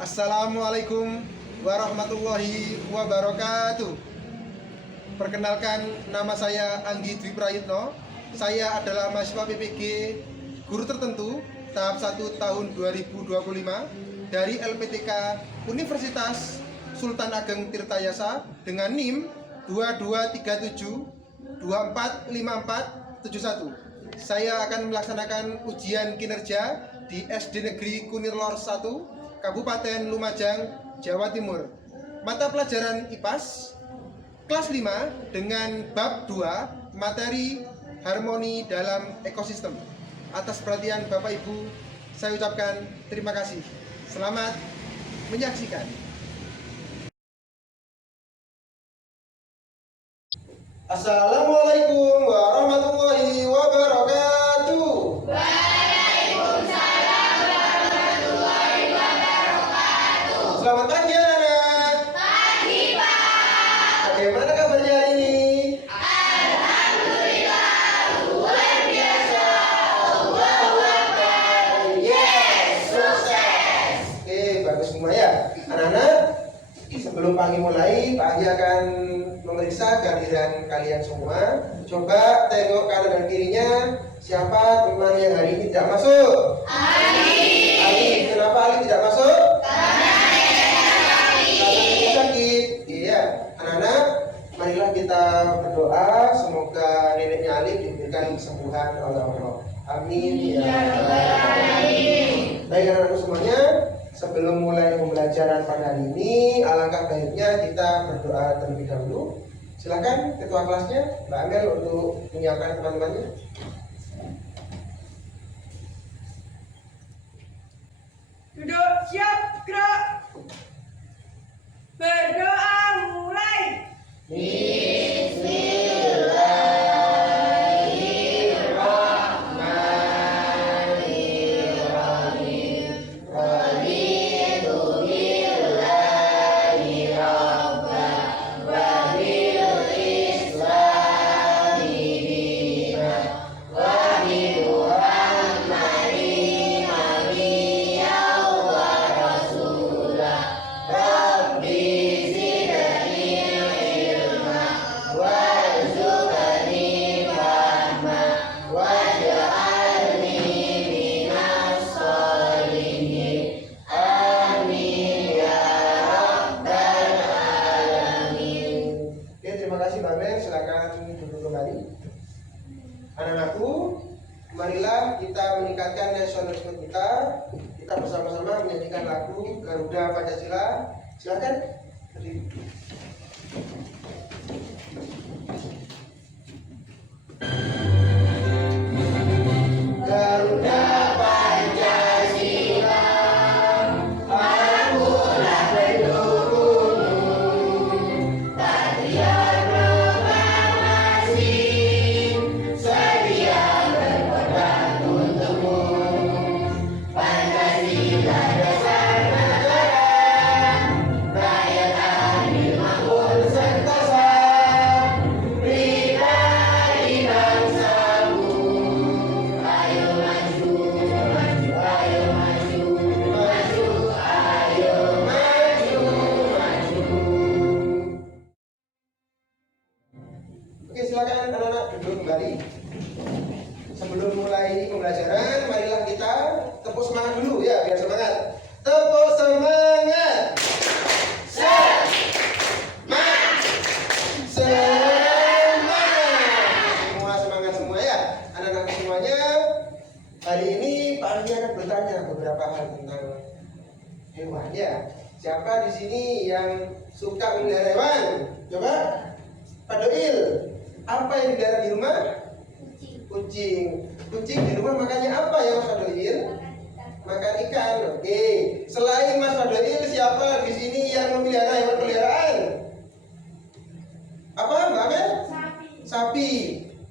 Assalamualaikum warahmatullahi wabarakatuh. Perkenalkan, nama saya Anggi Dwi Prayitno. Saya adalah mahasiswa PPG Guru Tertentu tahap 1 tahun 2025 dari LPTK Universitas Sultan Ageng Tirtayasa dengan NIM 2237245471. Saya akan melaksanakan ujian kinerja di SD Negeri Kunir Lor 1, Kabupaten Lumajang, Jawa Timur. Mata pelajaran IPAS kelas 5 dengan bab 2 materi harmoni dalam ekosistem. Atas perhatian Bapak Ibu, saya ucapkan terima kasih. Selamat menyaksikan. Assalamualaikum warahmatullahi wabarakatuh. Waalaikumsalam warahmatullahi wabarakatuh. Selamat pagi anak-anak. Pagi Pak. Bagaimana kabarnya hari ini? Alhamdulillah luar biasa. Allahu Akbar. Yes, sukses. Oke, bagus semua ya. Anak-anak, sebelum pagi mulai, Pak Agi akan memeriksa kehadiran kalian semua. Coba tengok kanan dan kirinya, siapa teman yang hari ini tidak masuk? Ali. Kenapa Ali tidak masuk? Karena sakit. Iya, anak-anak, marilah kita berdoa semoga neneknya Ali diberikan kesembuhan oleh Allah. Amin ya rabbal alamin. Baik anak-anakku semuanya, sebelum mulai pembelajaran pada hari ini, alangkah baiknya kita berdoa terlebih dahulu. Silakan ketua kelasnya, Mbak Amel, untuk menyiapkan teman-temannya. Duduk siap, gerak. Berdoa mulai. Oke, terima kasih Mbak Amel. Silakan duduk kembali. Anak-anakku, marilah kita meningkatkan nasionalisme kita. Kita bersama-sama menyanyikan lagu Garuda Pancasila. Silakan berdiri. Garuda Pancasila, akulah pendukungmu, Patriot proklamasi, sedia berkorban untukmu. Pancasila dasar negara, rakyat adil makmur sentosa, pribadi bangsamu. Ayo maju, maju, ayo maju, maju, ayo maju, maju. Oke, silakan anak-anak duduk kembali. Sebelum mulai pembelajaran, marilah kita tepuk semangat dulu ya, biar semangat. Tepuk semangat. Semangat. Semua semangat semua ya. Anak-anak semuanya, hari ini Pak Andi akan bertanya beberapa hal tentang hewan ya. Siapa di sini yang suka memelihara hewan? Coba, Pak Doil. Apa yang dipelihara di rumah? Kucing. Kucing di rumah makannya apa ya Mas Fadoil? Makan ikan. Oke. Selain Mas Fadoil, siapa di sini yang memelihara hewan peliharaan? Apa Mbak Amel? Sapi.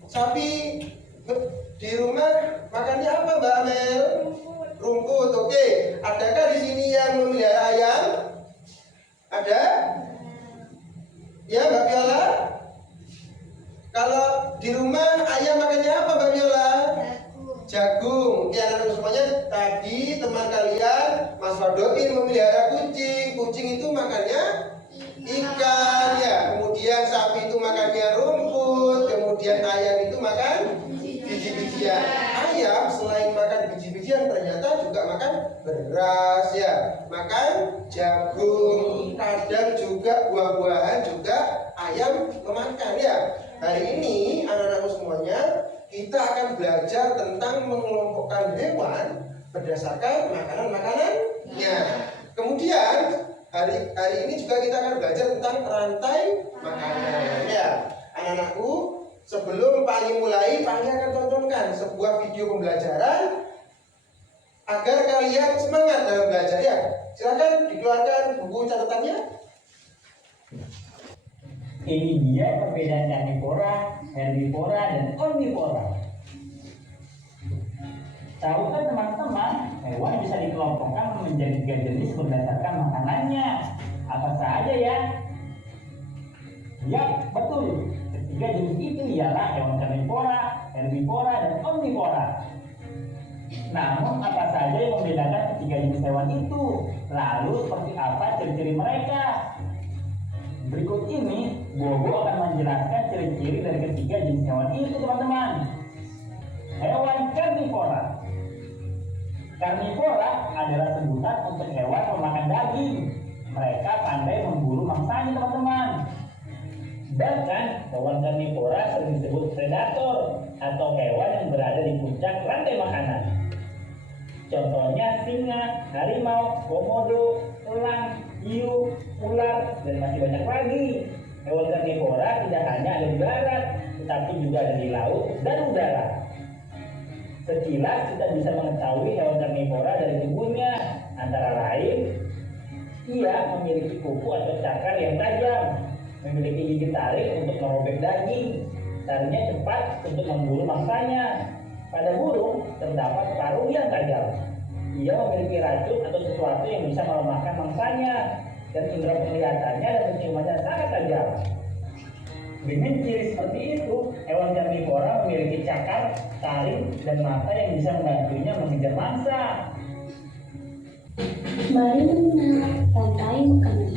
Sapi di rumah makannya apa Mbak Amel? Rumput. Oke. Adakah di sini yang memelihara ayam? Ada? Ya Mbak Viola? Kalau di rumah ayam makannya apa Mbak Viola? Jagung. Ya anak-anak semuanya, tadi teman kalian Mas Wadoin memelihara kucing. Kucing itu makannya ikan ya. Kemudian sapi itu makannya rumput. Kemudian ayam itu makan biji-bijian. Ayam selain makan biji-bijian ternyata juga makan beras ya, makan jagung, kadang juga buah-buahan juga ayam memakan ya. Hari ini anak-anakku semuanya kita akan belajar tentang mengelompokkan hewan berdasarkan makanan-makanannya. Kemudian hari ini juga kita akan belajar tentang rantai makanan ya. Anak-anakku, sebelum Pak Ali mulai, Pak Ali akan tontonkan sebuah video pembelajaran agar kalian semangat dalam belajar ya. Silakan dikeluarkan buku catatannya. Ini dia perbedaan karnivora, herbivora, dan omnivora. Tahukah teman-teman, hewan bisa dikelompokkan menjadi 3 jenis berdasarkan makanannya. Apa saja ya? Ya, betul. Ketiga jenis itu ialah hewan karnivora, herbivora, dan omnivora. Namun apa saja yang membedakan ketiga jenis hewan itu? Lalu seperti apa ciri-ciri mereka? Berikut ini Bobo akan menjelaskan ciri-ciri dari ketiga jenis hewan itu, teman-teman. Hewan karnivora. Karnivora adalah sebutan untuk hewan pemakan daging. Mereka pandai memburu mangsanya, teman-teman. Bahkan hewan karnivora sering disebut predator atau hewan yang berada di puncak rantai makanan. Contohnya singa, harimau, komodo, elang, hiu, ular, dan masih banyak lagi. Hewan karnivora tidak hanya ada di darat, tetapi juga ada di laut dan udara. Sekilas kita bisa mengetahui hewan karnivora dari tubuhnya, antara lain ia memiliki kuku atau cakar yang tajam, memiliki gigi taring untuk merobek daging, taringnya cepat untuk memburu mangsanya. Pada burung terdapat paruh yang tajam. Ia memiliki racun atau sesuatu yang bisa melemahkan mangsanya, dan indera penglihatannya dan penciumannya sangat tajam. Dengan ciri seperti itu, hewan karnivora memiliki cakar, taring, dan mata yang bisa membantunya mengejar mangsa. Mari mengenal rantai makanan.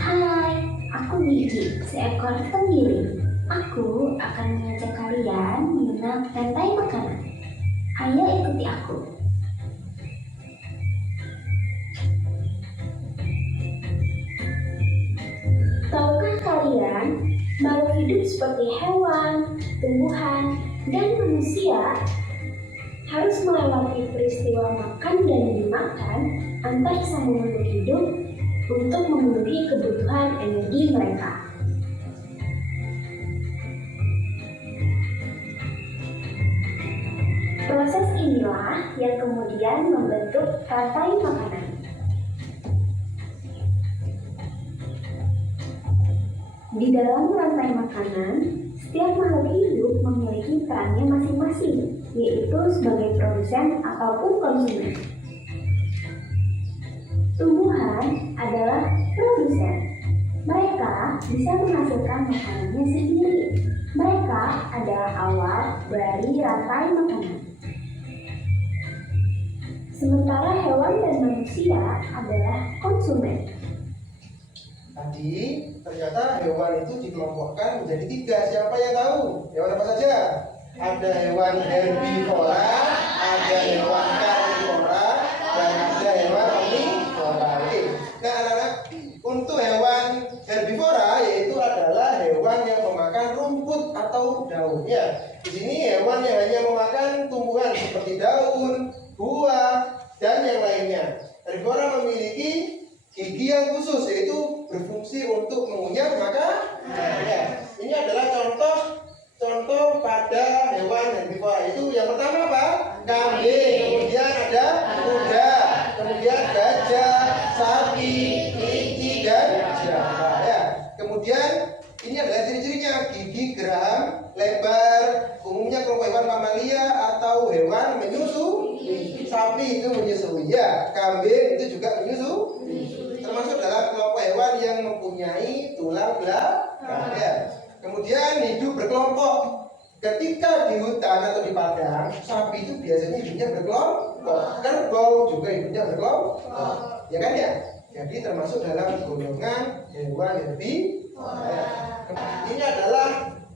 Hai, aku Gigi, seekor tenggiri. Aku akan mengajak kalian mengenal rantai makanan. Ayo ikuti aku. Tahukah kalian, makhluk hidup seperti hewan, tumbuhan, dan manusia harus melewati peristiwa makan dan dimakan antar sambung makhluk hidup untuk memenuhi kebutuhan energi mereka. Proses inilah yang kemudian membentuk rantai makanan. Di dalam rantai makanan, setiap makhluk hidup memiliki perannya masing-masing, yaitu sebagai produsen ataupun konsumen. Tumbuhan adalah produsen. Mereka bisa menghasilkan makanannya sendiri. Mereka adalah awal dari rantai makanan. Sementara hewan dan manusia adalah konsumen. Tadi ternyata hewan itu dikelompokkan menjadi 3. Siapa yang tahu? Hewan apa saja? Ada hewan herbivora, ada hewan karnivora, dan ada hewan omnivora. Nah, anak-anak, untuk hewan herbivora yaitu adalah hewan yang memakan rumput atau daun. Ya, di sini hewan yang hanya memakan tumbuhan seperti daun, buah, dan yang lainnya. Herbivora memiliki gigi yang khusus, yaitu berfungsi untuk mengunyah makanan. Ya, ini adalah contoh pada hewan herbivora. Itu yang pertama apa? Kambing, kemudian ada kuda, kemudian gajah, sapi, kelinci, dan jerapah. Ya. Kemudian ini adalah ciri-cirinya: gigi geraham, lebar, umumnya kelompok hewan mamalia atau hewan menyusui. Sapi itu menyusui, ya. Kambing itu juga menyusui, termasuk dalam kelompok hewan yang mempunyai tulang belakang. Ya. Kemudian hidup berkelompok. Ketika di hutan atau di padang, sapi itu biasanya hidupnya berkelompok. Kerbau juga hidupnya berkelompok. Ya kan ya? Jadi termasuk dalam golongan hewan herbivora. Ini adalah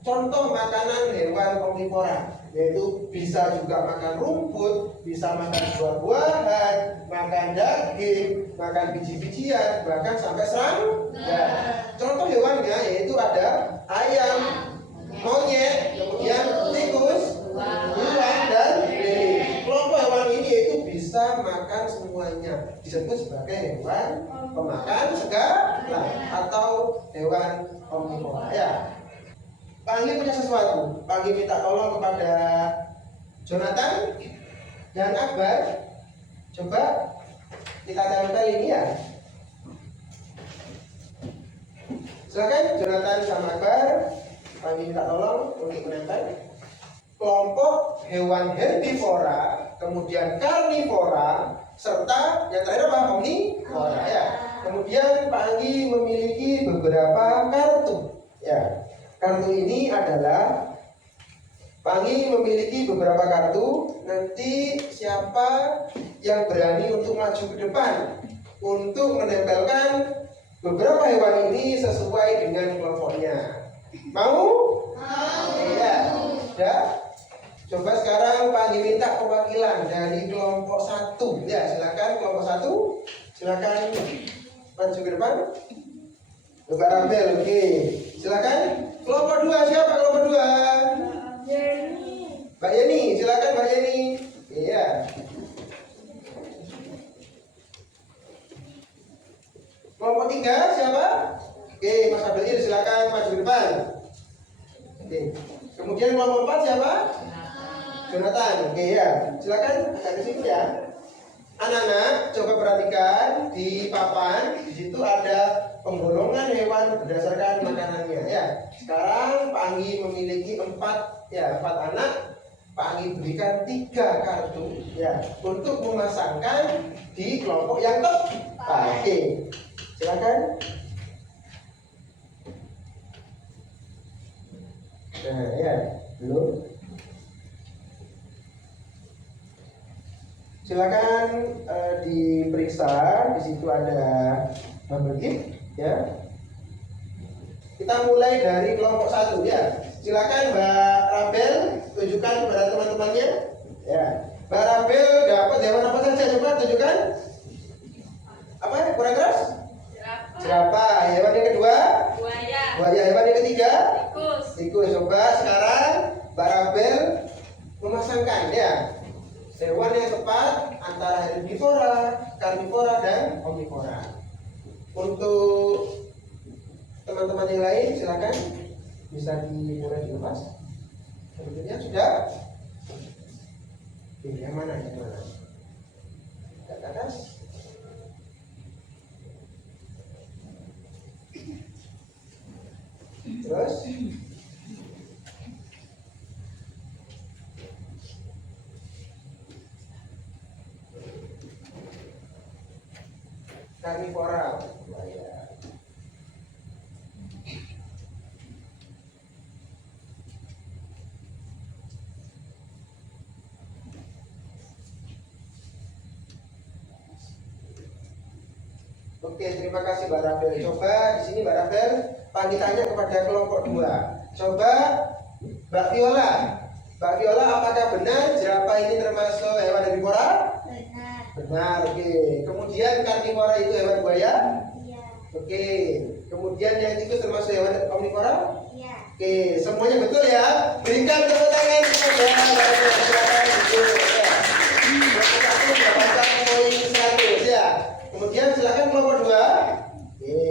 contoh makanan hewan omnivora, yaitu bisa juga makan rumput, bisa makan buah-buahan, makan daging, makan biji-bijian, bahkan sampai serangga. Contoh hewannya yaitu ada ayam, monyet, kemudian tikus, beruang, dan lele. Kelompok hewan ini yaitu bisa makan semuanya, disebut sebagai hewan pemakan segala atau hewan omnivora. Ya. Pak Anggi punya sesuatu. Pak Anggi minta tolong kepada Jonathan dan Akbar. Coba kita tempel ini ya. Silakan Jonathan sama Akbar. Pak Anggi minta tolong untuk menempel kelompok hewan herbivora, kemudian karnivora, serta yang terakhir apa? Omnivora. Ya. Kemudian Pak Anggi memiliki beberapa kartu. Ya. Kartu ini adalah Pak Anggi memiliki beberapa kartu. Nanti siapa yang berani untuk maju ke depan untuk menempelkan beberapa hewan ini sesuai dengan kelompoknya. Mau? Iya. Sudah? Coba sekarang Pak Anggi minta perwakilan dari kelompok 1. Ya, silakan kelompok 1. Silakan maju ke depan. Mbak Rabel, oke. Silakan. Kelompok 2 siapa kelompok 2? Mbak Yeni, silakan Mbak Yeni. Iya. Kelompok 3 siapa? Oke, Mas Abdul, silakan maju ke depan. Oke. Kemudian kelompok 4 siapa? Jonathan. Oke ya. Silakan ke situ ya. Anak-anak, coba perhatikan di papan. Di situ ada penggolongan hewan berdasarkan makanannya ya. Sekarang Pak Anggi memiliki 4 anak. Pak Anggi berikan 3 kartu ya untuk memasangkan di kelompok yang tepat. Oke. Silakan. Nah, ya, belum. Silakan diperiksa. Di situ ada bubble gift ya. Kita mulai dari kelompok 1 ya. Silakan Mbak Rabel tunjukkan kepada teman-temannya. Ya. Mbak Rabel dapat hewan apa saja? Coba tunjukkan. Apa? Kurang keras? Jerapah. Hewan yang kedua? Buaya. Hewan yang ketiga? Tikus. Coba sekarang Mbak Rabel memasangkan ya hewan yang tepat antara herbivora, karnivora, dan omnivora. Untuk teman-teman yang lain silakan bisa dimulai dilepas. Sebenarnya sudah. Oke, yang mana? Ke atas. Terus karnivora. Oke, terima kasih Mbak Rabel. Coba di sini Mbak Rabel, Panggil tanya kepada kelompok 2. Coba Mbak Viola. Mbak Viola, apakah benar jerapah ini termasuk hewan herbivora? Benar. Benar, oke. Kemudian karnivora itu hewan buaya? Iya. Oke. Kemudian yang itu termasuk hewan omnivora? Iya. Oke, semuanya betul ya. Berikan tepuk tangan kepada Mbak Viola. Silakan betul. Ya. Kelompok 1 mendapatkan poin 100 ya. Kemudian silakan kelompok 2. Oke.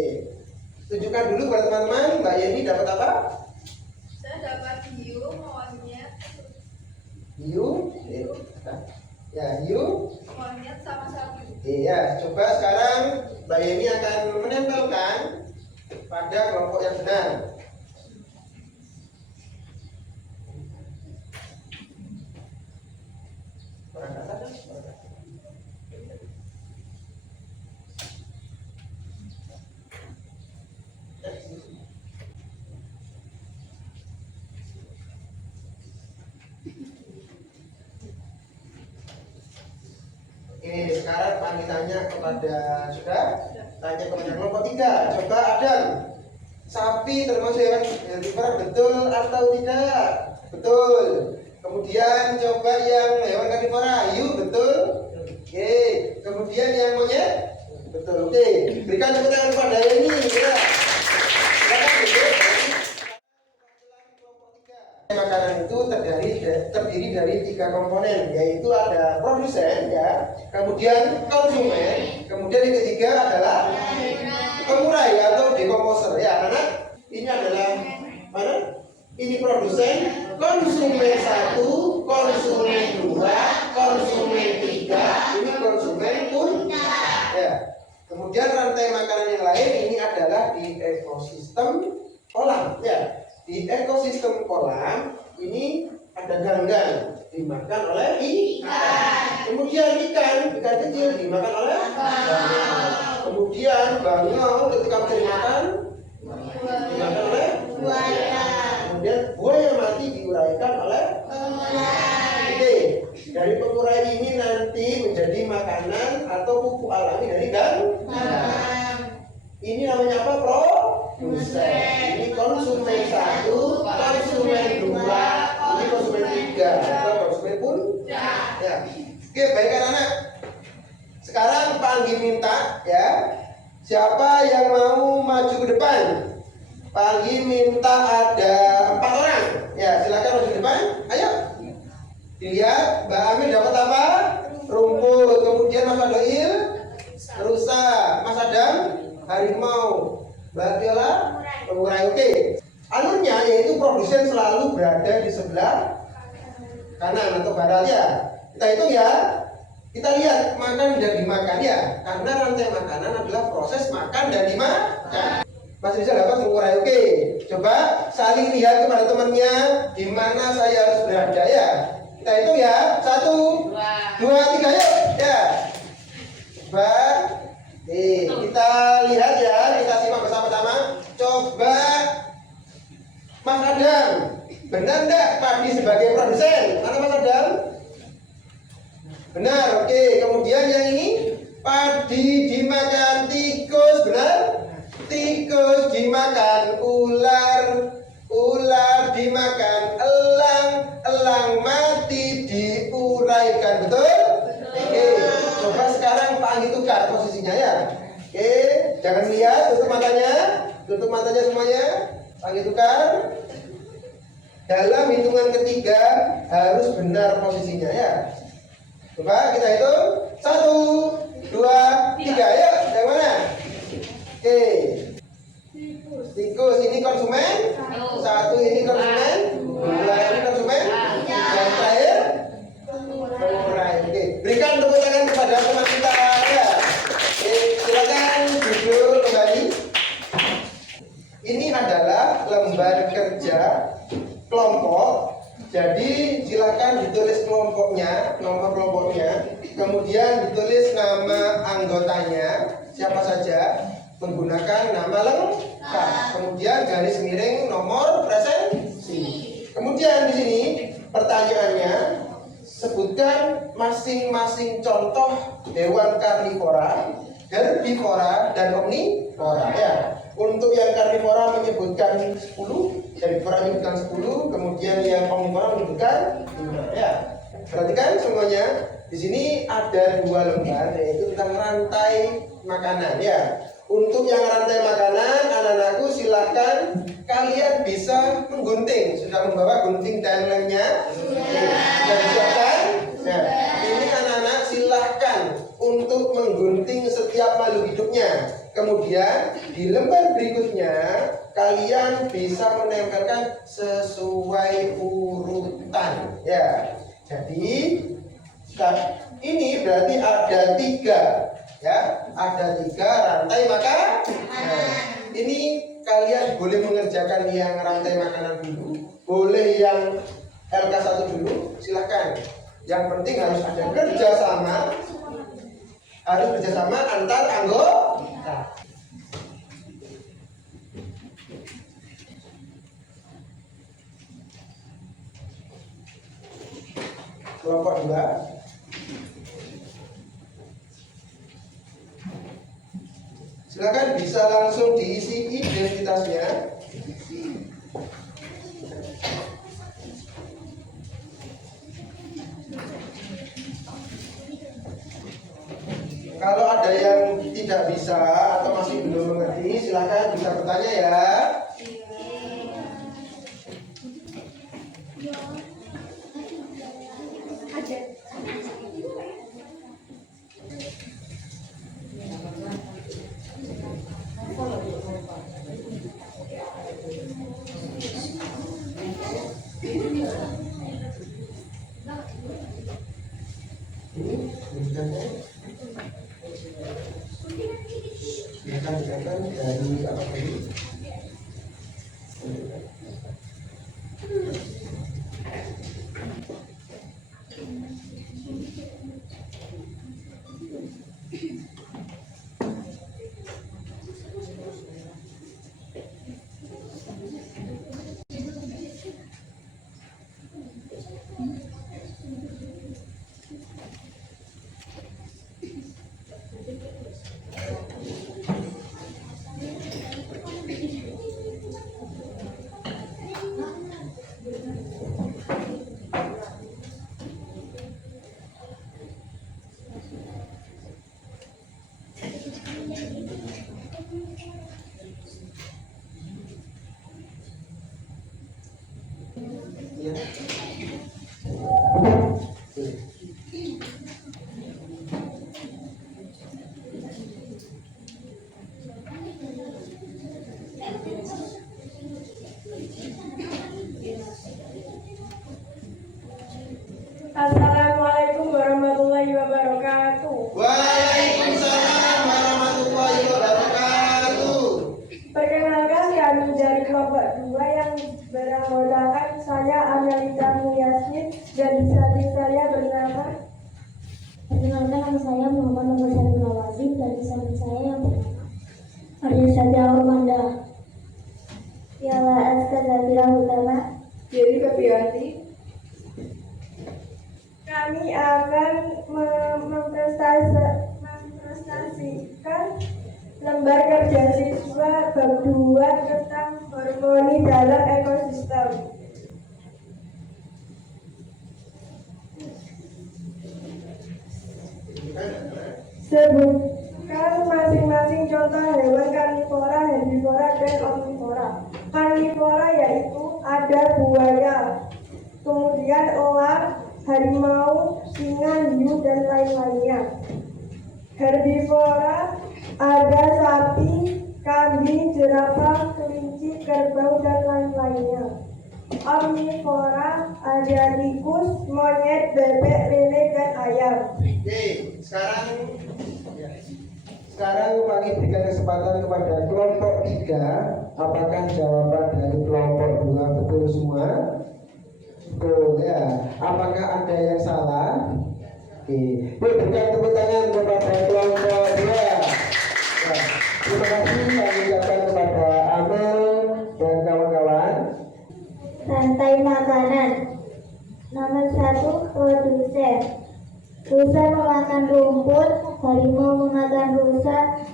Tunjukkan dulu kepada teman-teman, Mbak Yeni dapat apa? Saya dapat hiu, monyet, Hiu. Ya, hiu. monyet sama sapi. Iya, coba sekarang Mbak Yeni akan menempelkan pada kelompok yang benar. Orang ke atas, orang ke atas. Pangi tanya kepada sudah? Tanya kepada kelompok 3. Coba Adam, sapi termasuk hewan herbivora betul atau tidak? Betul. Kemudian coba yang hewan karnivora, hiu betul? Oke. Kemudian yang monyet? Betul. Oke. Berikan tepuk tangan kepada ini. Ya. Silakan duduk. Makanan itu terdiri dari 3 komponen, yaitu ada produsen, ya, kemudian konsumen, kemudian yang ketiga adalah pengurai atau dekomposer, ya, anak. Ini adalah mana? Ini produsen, konsumen 1, konsumen 2, konsumen 3, ini konsumen pun, ya. Kemudian rantai makanan yang lain ini adalah di ekosistem kolam, ya. Di ekosistem kolam ini ada ganggang dimakan oleh ikan. Kemudian ikan kecil dimakan oleh bangau. Kemudian bangau ketika mencari makan dimakan oleh buaya. Kemudian buaya mati diuraikan oleh pengurai. Oke, dari pengurai ini nanti menjadi makanan atau pupuk alami dari ganggang. Ini namanya apa, produsen. Ini konsumen 1, konsumen 2, ini konsumen 3, atau konsumen pun. Ya. Oke, baik anak-anak. Sekarang Pak Anggi minta, ya, siapa yang mau maju ke depan? Pak Anggi minta ada 4 orang. Ya, silakan maju ke depan. Ayo. Dilihat, Mbak Amin dapat apa? Rumput. Kemudian Mas Adoil, rusa. Mas Adam, harimau. Mbak Viola, pengurai. Oke. Alurnya yaitu produsen selalu berada di sebelah kanan atau barat, ya. Kita hitung, ya. Kita lihat makan dan dimakan, ya. Karena rantai makanan adalah proses makan dan dimakan. Mas Rizal dapat pengurai. Oke. Coba saling lihat kepada temannya di mana saya harus berada, ya. Kita hitung, ya. 1, 2, 3, yuk. Ya. Coba. Kita lihat, ya, kita simak bersama-sama. Coba Mas Adam, benar enggak padi sebagai produsen? Mana Mas Adam? Benar, oke. Kemudian yang ini, padi dimakan tikus, benar? Tikus dimakan ular, ular dimakan elang, elang mati diuraikan, betul? Oke, coba sekarang Pak Anggi tukar posisinya, ya. Oke, jangan lihat, tutup matanya semuanya. Pak Anggi tukar. Dalam hitungan ketiga harus benar posisinya, ya. Coba kita hitung. 1, 2, 3, yuk. Yang mana? Oke. Tikus ini konsumen. 1 ini konsumen. 2 ini konsumen. Yang terakhir pengurai. Oke, berikan tepuk tangan kepada teman kita, ya. Oke, silakan duduk kembali. Ini adalah lembar kerja kelompok. Jadi silakan ditulis kelompoknya, nomor kelompoknya, kemudian ditulis nama anggotanya siapa saja menggunakan nama lengkap. Kemudian garis miring nomor presensi. Kemudian di sini pertanyaannya, sebutkan masing-masing contoh hewan karnivora, herbivora, dan omnivora, ya. Untuk yang karnivora menyebutkan 10, herbivora menyebutkan 10, kemudian yang omnivora menyebutkan 5, ya. Perhatikan semuanya. Di sini ada 2 lembar, yaitu tentang rantai makanan, ya. Untuk yang rantai makanan, anak-anakku silahkan kalian bisa menggunting. Sudah membawa gunting dan lemnya? Sudah disiapkan? Nah, ini anak-anak silahkan untuk menggunting setiap makhluk hidupnya. Kemudian di lembar berikutnya kalian bisa menempelkan sesuai urutan, ya. Jadi ini berarti ada 3, ya. Ada 3 rantai makanan. Nah, ini kalian boleh mengerjakan yang rantai makanan dulu, boleh yang LK1 dulu, silahkan. Yang penting harus ada kerjasama antar anggota. Kelompok 2. bisa langsung diisi identitasnya. Kalau ada yang tidak bisa atau masih belum mengerti, silakan bisa bertanya ya. Silakan dari apa tadi? Ya. Assalamualaikum warahmatullahi wabarakatuh. Waalaikumsalam warahmatullahi wabarakatuh. Perkenalkan, kami dari kelompok 2 yang beranggotakan saya Amelita Mulyasmin dan di samping saya bernama. Perkenalkan, nama saya Muhammad Nomor Satu Nawazim dan di samping saya yang bernama Arya Saja Ormanda. Piala Askar Zabira Utama. Jadi Kepiati. Kami akan mempresentasikan lembar kerja siswa bab 2 tentang harmoni dalam ekosistem. Sebutkan masing-masing contoh hewan karnivora, herbivora, dan omnivora. Karnivora yaitu ada buaya, kemudian elang, harimau, singa, hiu, dan lain-lainnya. Herbivora ada sapi, kambing, jerapah, kelinci, kerbau, dan lain-lainnya. Omnivora ada tikus, monyet, bebek, lele, dan ayam. Oke, sekarang kami berikan kesempatan kepada kelompok 3. Apakah jawaban dari kelompok 2 betul semua? Betul ya. Apakah ada yang salah? Oke, berikan tepuk tangan kepada kelompok 2. Ya, terima kasih kami ucapkan kepada Amel dan kawan-kawan. Rantai makanan. Nomor 1, produsen. Rusa memakan rumput, harimau memakan rusa,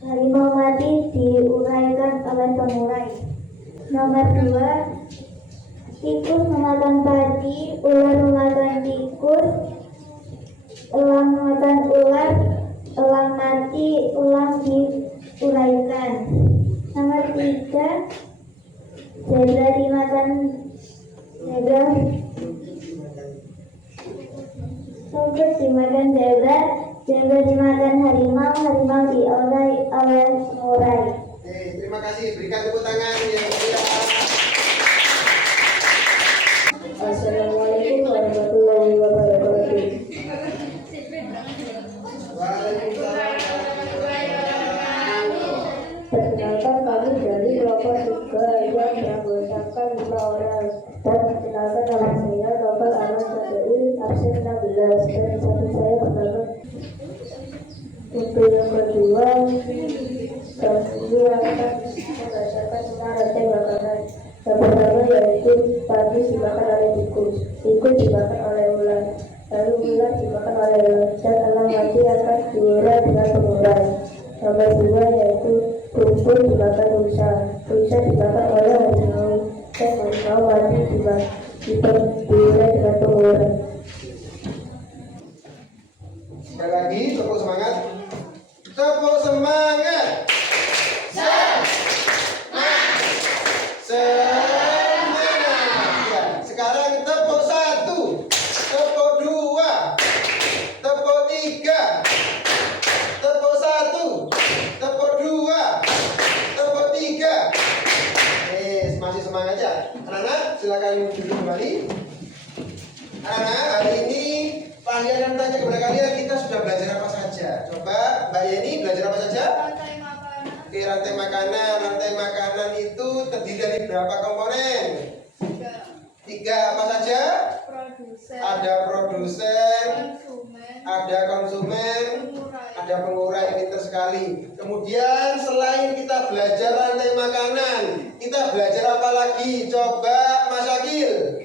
harimau mati diuraikan oleh pengurai. Nomor 2, tikus memakan padi, ular memakan tikus, elang memakan ular, elang mati, elang diuraikan. Nomor 3, zebra dimakan zebra, rumput dimakan zebra, zebra dimakan harimau, harimau diurai oleh pengurai. Oke, terima kasih. Berikan tepuk tangan yang meriah. Assalamualaikum warahmatullahi wabarakatuh. Waalaikumsalam warahmatullahi wabarakatuh. Perkenalkan, kami dari kelompok 3 yang beranggotakan 5 orang. Dan perkenalkan, nama saya Novel Ahmad Sadari, absen 16. Dan di samping saya bernama. Untuk yang kedua, kami akan membacakan 5 rantai makanan. Yang pertama yaitu padi dimakan oleh tikus, tikus dimakan oleh ular, lalu ular dimakan oleh elang, dan elang mati akan diurai dengan pengurai. Nomor 2 yaitu tersebut dimakan rusa. Rusa dimakan oleh harimau dan harimau mati diperburuan dengan penguran. Sekali lagi, tepuk semangat. Tepuk semangat. Semangat. Ya, sekarang tepuk 1, tepuk 2, tepuk 3, tepuk 1, tepuk 2, tepuk 3. Masih semangat ya. Anak-anak, silakan duduk kembali. Anak-anak, hari ini Panitia akan tanya kepada kalian, kita sudah belajar apa saja? Coba Mbak Yeni belajar apa saja? Rantai makanan. Oke, rantai makanan. Rantai makanan itu terdiri dari berapa komponen? 3 apa saja? Produsen. Ada produsen, Konsumen. ada konsumen, Pengurai. ada pengurai. Pinter sekali. Kemudian selain kita belajar rantai makanan, kita belajar apa lagi? Coba Mas Akil.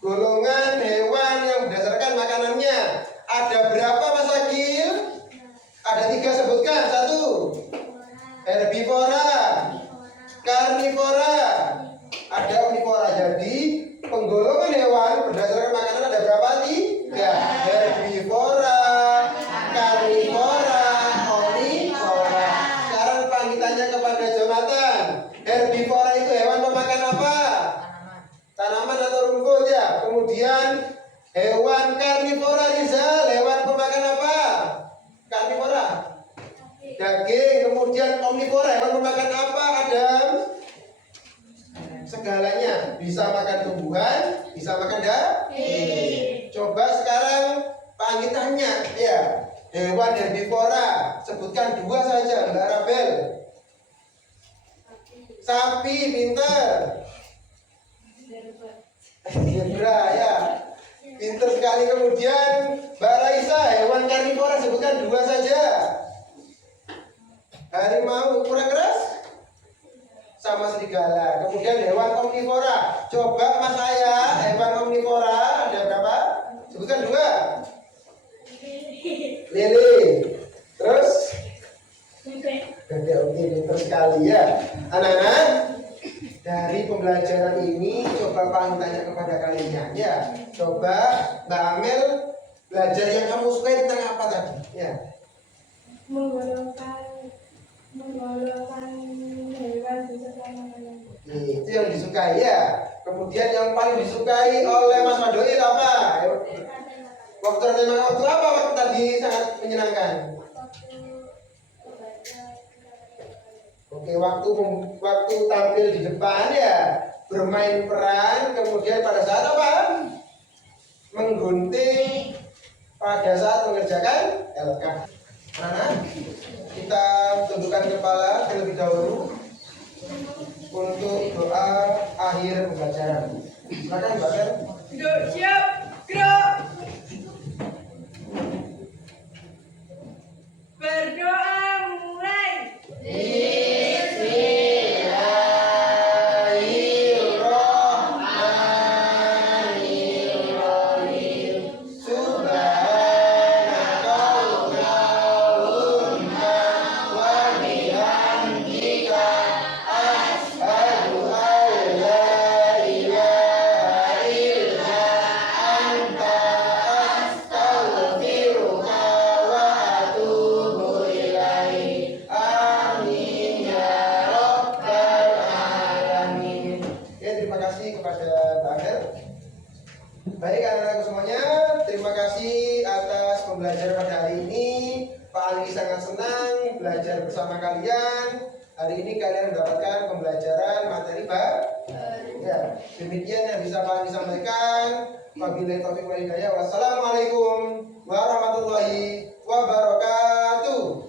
Golongan hewan yang berdasarkan makanannya. Ada berapa Mas Akil? Ada 3, sebutkan. 1. Herbivora, karnivora, ada omnivora. Jadi penggolongan hewan berdasarkan makanan ada berapa? 3. Herbivora, karnivora, omnivora. Sekarang Pak tanya kepada Jonathan, herbivora itu hewan pemakan apa? Tanaman atau rumput ya. Kemudian hewan karnivora, Rizal, hewan pemakan apa? Karnivora, daging. Kemudian omnivora, hewan pemakan apa, Adam? Segalanya. Bisa makan tumbuhan, bisa makan daging. Coba sekarang Pak Anggi tanya ya, hewan herbivora, sebutkan 2 saja Mbak Rabel. Sapi, pinter. Zebra ya, pinter sekali. Kemudian Mbak Raisa, hewan karnivora, sebutkan 2 saja. Harimau, kurang keras, sama serigala. Kemudian hewan omnivora, coba Mas Ayah, hewan omnivora ada berapa? Sebutkan 2. Lele. Terus bebek. Oke, pinter sekali ya. Anak-anak, dari pembelajaran ini coba Pak tanya kepada kalian ya. Coba Mbak Amel, belajar yang kamu sukai tentang apa tadi? Ya. menggolongkan hewan beserta makanan. Itu yang disukai ya. Kemudian yang paling disukai oleh Mas Madoil apa? Waktu apa waktu tadi sangat menyenangkan? Oke, waktu tampil di depan ya, bermain peran. Kemudian pada saat apa? Menggunting. Pada saat mengerjakan LK. Anak-anak, kita tundukkan kepala terlebih dahulu untuk doa akhir pembelajaran. Silakan Mbak Fer. Siap. Gerak. Berdoa mulai. Bismillahirrahmanirrahim. Subhanakallahumma wa bihamdika asyhadu an la ilaha illa anta astaghfiruka wa atubu ilaik. Amin ya rabbal alamin. Ya, terima kasih kepada Mbak Amel. Baik anak-anak semuanya, terima kasih atas pembelajaran pada hari ini. Pak Anggi sangat senang belajar bersama kalian. Hari ini kalian mendapatkan pembelajaran materi baru. Ya, demikian yang bisa Pak Anggi sampaikan. Wabillahi taufiq wal hidayah. Wassalamualaikum warahmatullahi wabarakatuh.